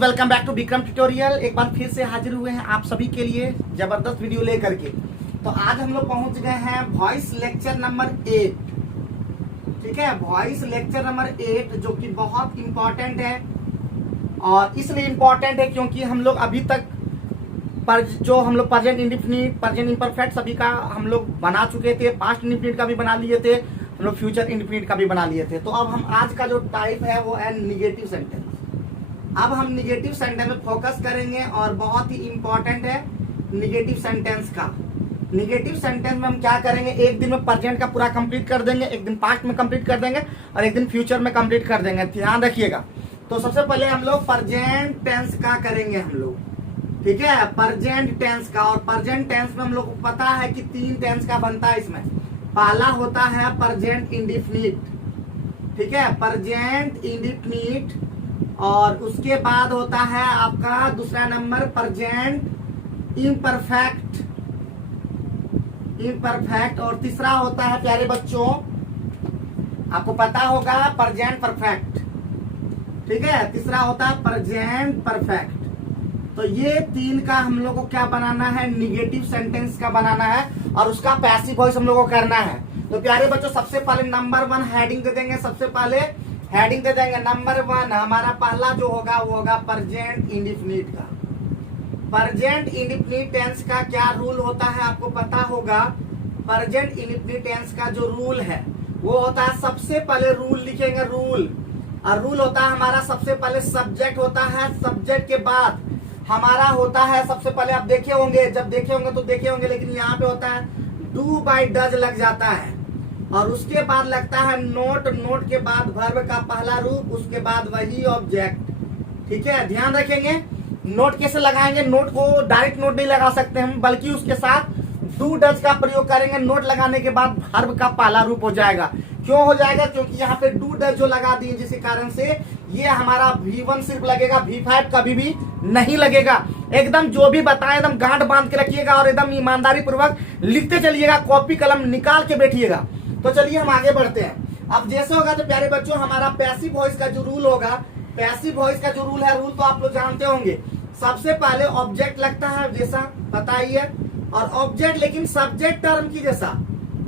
Welcome back to Vikram tutorial. एक बार फिर से हाजिर हुए हैं आप सभी के लिए जबरदस्त वीडियो लेकर के। तो आज हम लोग पहुंच गए हैं वॉइस लेक्चर नंबर 8। ठीक है, वॉइस लेक्चर नंबर 8 जो कि बहुत इंपॉर्टेंट है। और इसलिए इंपॉर्टेंट है क्योंकि हम लोग अभी तक जो हम लोग प्रेजेंट इंडेफिनिट, प्रेजेंट इम्परफेक्ट सभी का हम लोग बना चुके थे। पास्ट इंडेफिनिट का भी बना लिए थे, हम लोग फ्यूचर इंडेफिनिट का भी बना लिए थे। तो अब हम आज का जो टाइप है वो है निगेटिव सेंटेंस। अब हम निगेटिव सेंटेंस में फोकस करेंगे और बहुत ही इंपॉर्टेंट है निगेटिव सेंटेंस का। निगेटिव सेंटेंस में हम क्या करेंगे, एक दिन में प्रेजेंट का पूरा कंप्लीट कर देंगे, एक दिन पास्ट में कंप्लीट कर देंगे और एक दिन फ्यूचर में कंप्लीट कर देंगे। ध्यान रखिएगा। तो सबसे पहले हम लोग प्रेजेंट टेंस का करेंगे हम लोग। ठीक है, प्रेजेंट टेंस का। और प्रेजेंट टेंस में हम लोग को पता है कि 3 टेंस का बनता है। इसमें पहला होता है प्रेजेंट इंडेफिनिट। ठीक है, प्रेजेंट इंडेफिनिट। और उसके बाद होता है आपका दूसरा नंबर प्रेजेंट इम्परफेक्ट। इम्परफेक्ट। और तीसरा होता है प्यारे बच्चों, आपको पता होगा प्रेजेंट परफेक्ट। ठीक है, तीसरा होता है प्रेजेंट परफेक्ट। तो ये 3 का हम लोग को क्या बनाना है, निगेटिव सेंटेंस का बनाना है और उसका पैसिव वॉइस हम लोग को करना है। तो प्यारे बच्चों सबसे पहले नंबर 1 हेडिंग दे देंगे। सबसे पहले हेडिंग दे देंगे नंबर 1। हमारा पहला जो होगा वो होगा प्रेजेंट इंडेफिनिट का। प्रेजेंट इंडेफिनिट टेंस का क्या रूल होता है आपको पता होगा। प्रेजेंट इंडेफिनिट टेंस का जो रूल है वो होता है, सबसे पहले रूल लिखेंगे, रूल। और रूल होता है हमारा सबसे पहले सब्जेक्ट होता है, सब्जेक्ट के बाद हमारा होता है सबसे पहले, आप देखे होंगे, जब देखे होंगे तो देखे होंगे, लेकिन यहाँ पे होता है डू बाय डज लग जाता है। और उसके बाद लगता है नोट। नोट के बाद वर्ब का पहला रूप, उसके बाद वही ऑब्जेक्ट। ठीक है, ध्यान रखेंगे। नोट कैसे लगाएंगे, नोट को डायरेक्ट नोट नहीं लगा सकते हम, बल्कि उसके साथ डू डज का प्रयोग करेंगे। नोट लगाने के बाद वर्ब का पहला रूप हो जाएगा। क्यों हो जाएगा, क्योंकि यहाँ पे डू डज जो लगा दिए, जिसके कारण से ये हमारा V1 सिर्फ लगेगा, V5 कभी भी नहीं लगेगा। एकदम जो भी बताएं एकदम गांठ बांध के रखिएगा और एकदम ईमानदारी पूर्वक लिखते चलिएगा, कॉपी कलम निकाल के बैठिएगा। तो चलिए हम आगे बढ़ते हैं। अब जैसे होगा तो प्यारे बच्चों हमारा पैसिव वॉइस का जो रूल होगा, पैसिव वॉइस का जो रूल है, रूल तो आप लोग जानते होंगे। सबसे पहले ऑब्जेक्ट लगता है, जैसा पता ही है, और ऑब्जेक्ट लेकिन सब्जेक्ट टर्म की जैसा।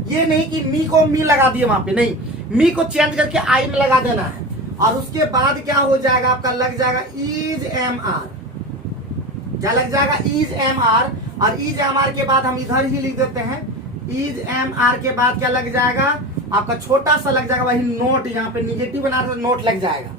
ये नहीं कि मी को मी लगा दिए वहां पे, नहीं, मी को चेंज करके आई में लगा देना है। और उसके बाद क्या हो जाएगा आपका, लग जाएगा इज एम आर। क्या लग जाएगा, इज एम आर। और इज एम आर के बाद हम इधर ही लिख देते हैं, इज एम आर के बाद क्या लग जाएगा आपका, छोटा सा लग जाएगा वही नोट। यहाँ पे निगेटिव बना रहे नोट लग जाएगा।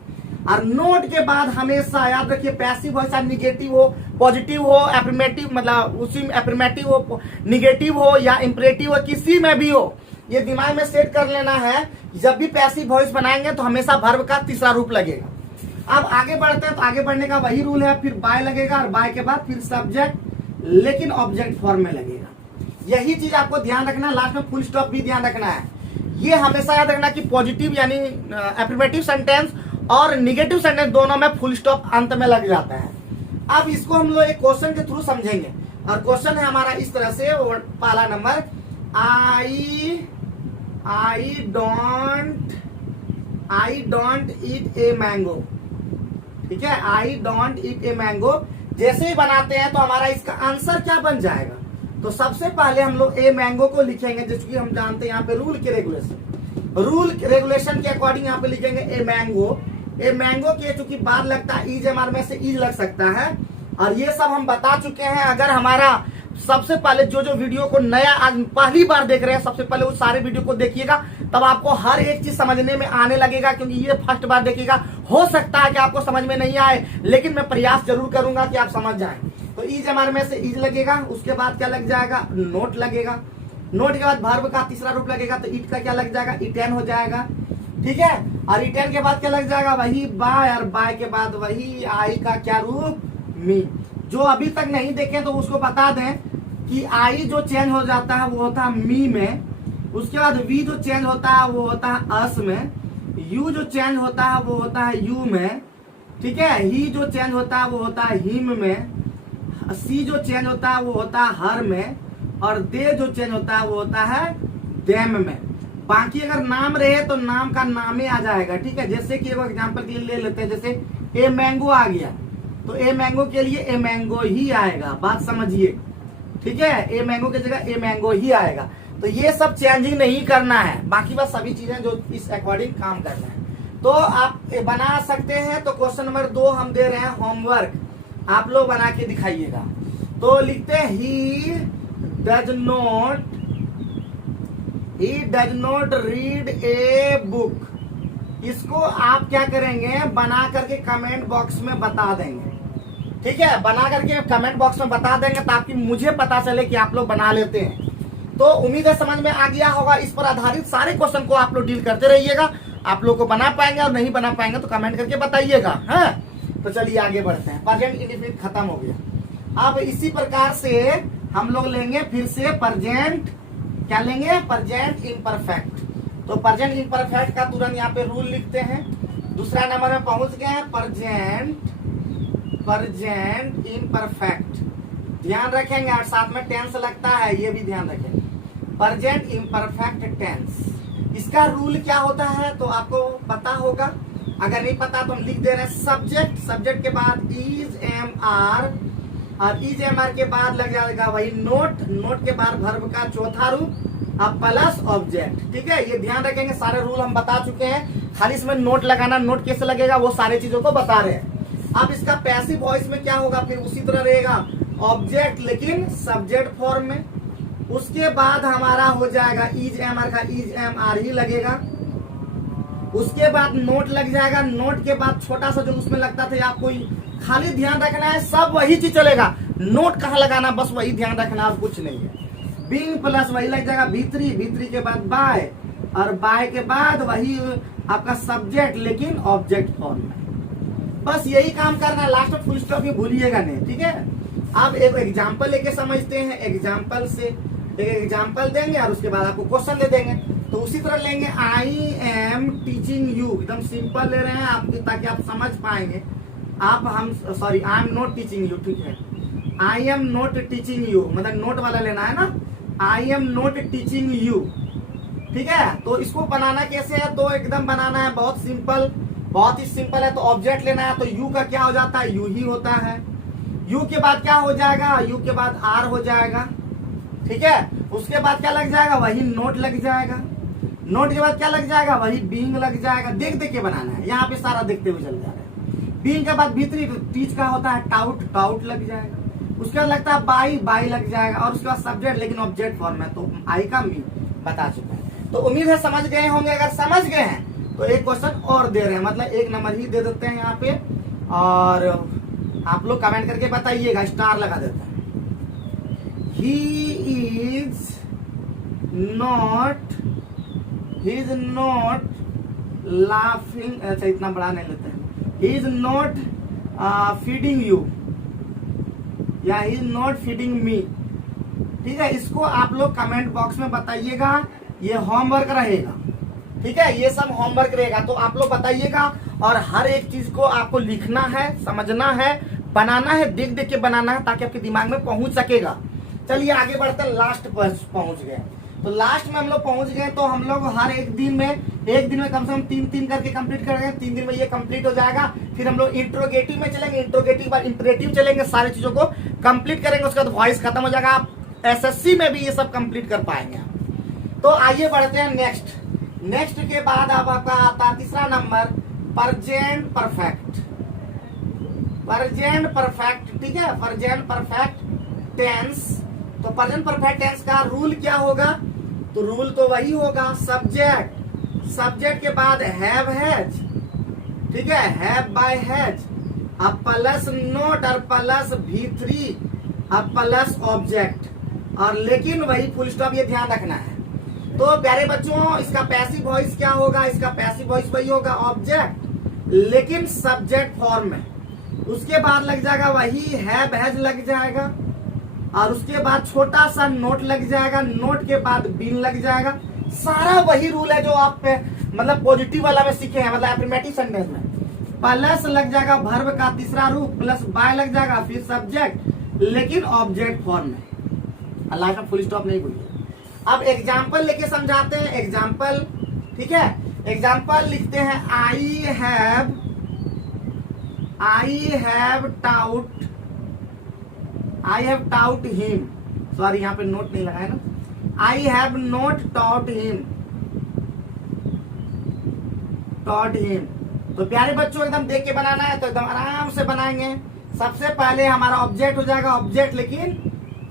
और नोट के बाद हमेशा याद रखिए पैसिव वॉइस निगेटिव हो, पॉजिटिव हो, एफर्मेटिव, मतलब उसी में एफर्मेटिव हो, निगेटिव हो या इंपरेटिव हो, किसी में भी हो, ये दिमाग में सेट कर लेना है। जब भी पैसिव वॉइस बनाएंगे तो हमेशा वर्ब का तीसरा रूप लगेगा। अब आगे बढ़ते हैं तो आगे बढ़ने का वही रूल है, फिर बाय लगेगा और बाय के बाद फिर सब्जेक्ट, लेकिन ऑब्जेक्ट फॉर्म में लगेगा। यही चीज आपको ध्यान रखना है। लास्ट में फुल स्टॉप भी ध्यान रखना है। ये हमेशा याद रखना कि पॉजिटिव यानी एफर्मेटिव सेंटेंस और निगेटिव सेंटेंस दोनों में फुल स्टॉप अंत में लग जाता है। अब इसको हम लोग एक क्वेश्चन के थ्रू समझेंगे। और क्वेश्चन है हमारा इस तरह से, पहला number, I don't eat a mango. ठीक है, I don't eat a mango जैसे ही बनाते हैं तो हमारा इसका आंसर क्या बन जाएगा। तो सबसे पहले हम लोग ए मैंगो को लिखेंगे, जिसकी हम जानते हैं यहाँ पे रूल के रेगुलेशन के अकॉर्डिंग यहाँ पे लिखेंगे ए मैंगो। ए मैंगो के चूंकि बाद लगता है इज एम आर में से इज लग सकता है। और ये सब हम बता चुके हैं। अगर हमारा सबसे पहले जो वीडियो को नया आज पहली बार देख रहे हैं, सबसे पहले उस सारे वीडियो को देखिएगा, तब आपको हर एक चीज समझने में आने लगेगा। क्योंकि ये फर्स्ट बार देखिएगा, हो सकता है कि आपको समझ में नहीं आए, लेकिन मैं प्रयास जरूर करूंगा कि आप समझ जाएं। तो इज एम आर में से इज लगेगा, उसके बाद क्या लग जाएगा, नोट लगेगा। नोट के बाद वर्ब का तीसरा रूप लगेगा, तो इट का क्या लग जाएगा, इटेन हो जाएगा। ठीक है, और इटेन के बाद क्या लग जाएगा, वही बाय। और बाय के बाद वही आई का क्या रूप, मी। जो अभी तक नहीं देखे तो उसको बता दें कि आई जो चेंज हो जाता है वो होता है मी में। उसके बाद वी जो चेंज होता है वो होता है अस में। यू जो चेंज होता है वो होता है यू में। ठीक है, ही जो चेंज होता है वो होता है हिम में। सी जो चेंज होता है वो होता है हर में। और दे जो चेंज होता है वो होता है देम में। बाकी अगर नाम रहे तो नाम का नामे आ जाएगा। ठीक है, जैसे कि एग्जांपल के लिए ले लेते हैं, जैसे ए मैंगो आ गया, तो ए मैंगो के लिए ए मैंगो ही आएगा, बात समझिए, ठीक है। ए मैंगो की जगह ए मैंगो ही आएगा। तो ये सब चेंजिंग नहीं करना है, बाकी बस सभी चीजें जो इस अकॉर्डिंग काम करना है। तो आप बना सकते हैं। तो क्वेश्चन नंबर 2 हम दे रहे हैं होमवर्क, आप लोग बना के दिखाइएगा। तो लिखते हैं he does not read a book. इसको आप क्या करेंगे, बना करके कमेंट बॉक्स में बता देंगे, ठीक है। बना करके कमेंट बॉक्स में बता देंगे ताकि मुझे पता चले कि आप लोग बना लेते हैं। तो उम्मीद है समझ में आ गया होगा। इस पर आधारित सारे क्वेश्चन को आप लोग डील करते रहिएगा। आप लोग को बना पाएंगे और नहीं बना पाएंगे तो कमेंट करके बताइएगा, है। तो चलिए आगे बढ़ते हैं। प्रेजेंट इंडेफिनिट खत्म हो गया। अब इसी प्रकार से हम लोग लेंगे फिर से प्रेजेंट, क्या लेंगे, प्रेजेंट इम्परफेक्ट। तो प्रेजेंट इम्परफेक्ट का तुरंत यहाँ पे रूल लिखते हैं। दूसरा नंबर में पहुंच गए हैं, प्रेजेंट इम्परफेक्ट। ध्यान रखेंगे और साथ में टेंस लगता है, ये भी ध्यान रखेंगे। प्रेजेंट इम्परफेक्ट टेंस, इसका रूल क्या होता है तो आपको पता होगा। अगर नहीं पता तो हम लिख दे रहे हैं सब्जेक्ट, सब्जेक्ट के बाद इज एम आर, और इज एम आर के बाद लग जाएगा वही नोट, नोट के बाद वर्ब का चौथा रूप अब प्लस ऑब्जेक्ट, ठीक है। ये ध्यान रखेंगे, सारे रूल हम बता चुके हैं। खाली इसमें नोट लगाना, नोट कैसे लगेगा वो सारी चीजों को बता रहे हैं। अब इसका पैसिव वॉइस में क्या होगा, फिर उसी तरह रहेगा ऑब्जेक्ट लेकिन सब्जेक्ट फॉर्म में। उसके बाद हमारा हो जाएगा इज एम आर का इज एम आर ही लगेगा। उसके बाद नोट लग जाएगा, नोट के बाद छोटा सा जो उसमें लगता था, आपको खाली ध्यान रखना है, सब वही चीज चलेगा। नोट कहाँ लगाना बस वही ध्यान रखना, और कुछ नहीं है। बीइंग प्लस वही लग जाएगा भीतरी, भीतरी के बाद बाय, और बाय के बाद वही आपका सब्जेक्ट लेकिन ऑब्जेक्ट फॉर्म में। बस यही काम करना, लास्ट में फुल स्टॉप ये भूलिएगा नहीं, ठीक है। अब एक एग्जाम्पल लेके समझते हैं। एग्जाम्पल से एक एग्जाम्पल देंगे और उसके बाद आपको क्वेश्चन दे देंगे। तो उसी तरह लेंगे आई एम टीचिंग यू, एकदम सिंपल ले रहे हैं आप ताकि आप समझ पाएंगे। I am not teaching you, ठीक है। I am not teaching you मतलब नोट वाला लेना है ना, I am not teaching you, ठीक है। तो इसको बनाना कैसे है, तो एकदम बनाना है बहुत सिंपल, बहुत ही सिंपल है। तो ऑब्जेक्ट लेना है, तो यू का क्या हो जाता है, यू ही होता है। यू के बाद क्या हो जाएगा, यू के बाद आर हो जाएगा, ठीक है। उसके बाद क्या लग जाएगा, वही नोट लग जाएगा। नोट के बाद क्या लग जाएगा, वही बीइंग लग जाएगा। देख देख के बनाना है, यहाँ पे सारा देखते हुए चल जा रहा है। बीइंग के बाद भीतरी टीच का होता है टाउट, टाउट लग जाएगा। उसके बाद लगता है बाई, बाई लग जाएगा। और उसके बाद सब्जेक्ट लेकिन ऑब्जेक्ट फॉर्म में, तो आई का मीन बता चुका है। तो उम्मीद है समझ गए होंगे। अगर समझ गए हैं तो एक क्वेश्चन और दे रहे हैं, मतलब एक नंबर ही दे देते हैं यहाँ पे, और आप लोग कमेंट करके बताइएगा, स्टार लगा देते हैं। He is not laughing, अच्छा इतना बड़ा नहीं लेते हैं। He is not feeding you या he is not feeding me, ठीक है। इसको आप लोग कमेंट बॉक्स में बताइएगा, ये होमवर्क रहेगा, ठीक है। ये सब होमवर्क रहेगा, तो आप लोग बताइएगा। और हर एक चीज को आपको लिखना है, समझना है, बनाना है, देख देख के बनाना है ताकि आपके दिमाग में पहुंच सकेगा। चलिए आगे बढ़ते हैं, लास्ट पर पहुंच गए। तो लास्ट में हम लोग पहुंच गए, तो हम लोग हर एक दिन में कम से कम 3 करके कंप्लीट करेंगे। 3 दिन में ये कंप्लीट हो जाएगा। फिर हम लोग इंट्रोगेटिव में चलेंगे, इंट्रोगेटिव बाद इंपरेटिव चलेंगे, सारी चीजों को कंप्लीट करेंगे। उसके बाद वॉइस खत्म हो जाएगा। आप एसएससी में भी ये सब कंप्लीट कर पाएंगे। तो आइए बढ़ते हैं नेक्स्ट के बाद अब आपका आता है तीसरा नंबर, प्रेजेंट परफेक्ट। प्रेजेंट परफेक्ट, ठीक है। Present perfect tense. तो प्रेजेंट परफेक्ट टेंस का रूल क्या होगा, तो रूल तो वही होगा सब्जेक्ट, सब्जेक्ट के बाद हैव हैज, ठीक है, हैव बाय हैज, अब प्लस नोट और प्लस V3 अब प्लस ऑब्जेक्ट, और लेकिन वही फुल स्टॉप, ये ध्यान रखना है। तो प्यारे बच्चों इसका पैसिव वॉइस क्या होगा, इसका पैसिव वॉइस वही होगा ऑब्जेक्ट लेकिन सब्जेक्ट फॉर्म में। उसके बाद लग जाएगा वही हैव हैज लग जाएगा, और उसके बाद छोटा सा नोट लग जाएगा, नोट के बाद बीन लग जाएगा। सारा वही रूल है जो आप मतलब पॉजिटिव वाला में सीखे हैं, मतलब अफर्मेटिव सेंटेंस में। प्लस लग जाएगा वर्ब का तीसरा रूप, प्लस बाय लग जाएगा, फिर सब्जेक्ट लेकिन ऑब्जेक्ट फॉर्म में। लास्ट में फुल स्टॉप नहीं भूलिए। अब एग्जाम्पल लेके समझाते हैं। एग्जाम्पल, ठीक है। एग्जाम्पल लिखते हैं, I have taut him, sorry यहाँ पे नोट नहीं लगाया ना, I have not taught him. तो प्यारे बच्चों एकदम देख के बनाना है तो एकदम आराम से बनाएंगे। सबसे पहले हमारा ऑब्जेक्ट हो जाएगा ऑब्जेक्ट, लेकिन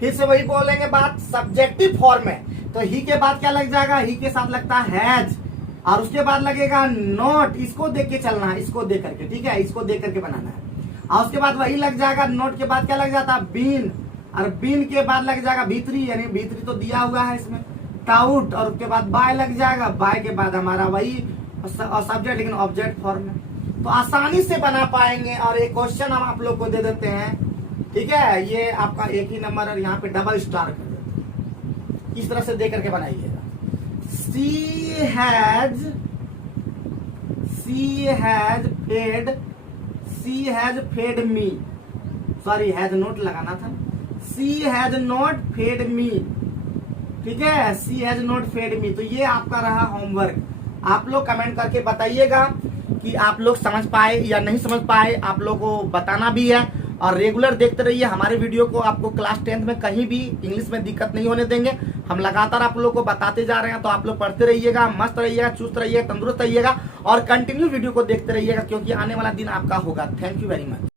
फिर से वही बोलेंगे बात सब्जेक्टिव फॉर्म में। तो ही के बाद क्या लग जाएगा, ही के साथ लगता है हैज, और उसके बाद लगेगा नोट। इसको देख के चलना है, इसको देख करके, ठीक है, इसको देख करके बनाना है। और उसके बाद वही लग जाएगा, नोट के बाद क्या लग जाता है बीन, और बीन के बाद लग जाएगा भीतरी, यानी भीतरी तो दिया हुआ है इसमें टाउट, और उसके बाद बाय लग जाएगा, बाय के बाद हमारा वही सब्जेक्ट लेकिन ऑब्जेक्ट फॉर्म में। तो आसानी से बना पाएंगे। और एक क्वेश्चन हम आप लोग को दे देते हैं, ठीक है, ये आपका एक ही नंबर और यहाँ पे डबल स्टार कर देते हैं। इस तरह से दे करके बनाइएगा। She has fed me, sorry has not लगाना था, she has not fed me, ठीक है, she has not fed me. तो ये आपका रहा होमवर्क। आप लोग कमेंट करके बताइएगा कि आप लोग समझ पाए या नहीं समझ पाए, आप लोग को बताना भी है। और रेगुलर देखते रहिए हमारे वीडियो को, आपको क्लास 10th में कहीं भी इंग्लिश में दिक्कत नहीं होने देंगे। हम लगातार आप लोग को बताते जा रहे हैं, तो आप लोग पढ़ते रहिएगा, मस्त रहिएगा, चुस्त रहिएगा, तंदुरुस्त रहिएगा और कंटिन्यू वीडियो को देखते रहिएगा, क्योंकि आने वाला दिन आपका होगा। Thank you very much.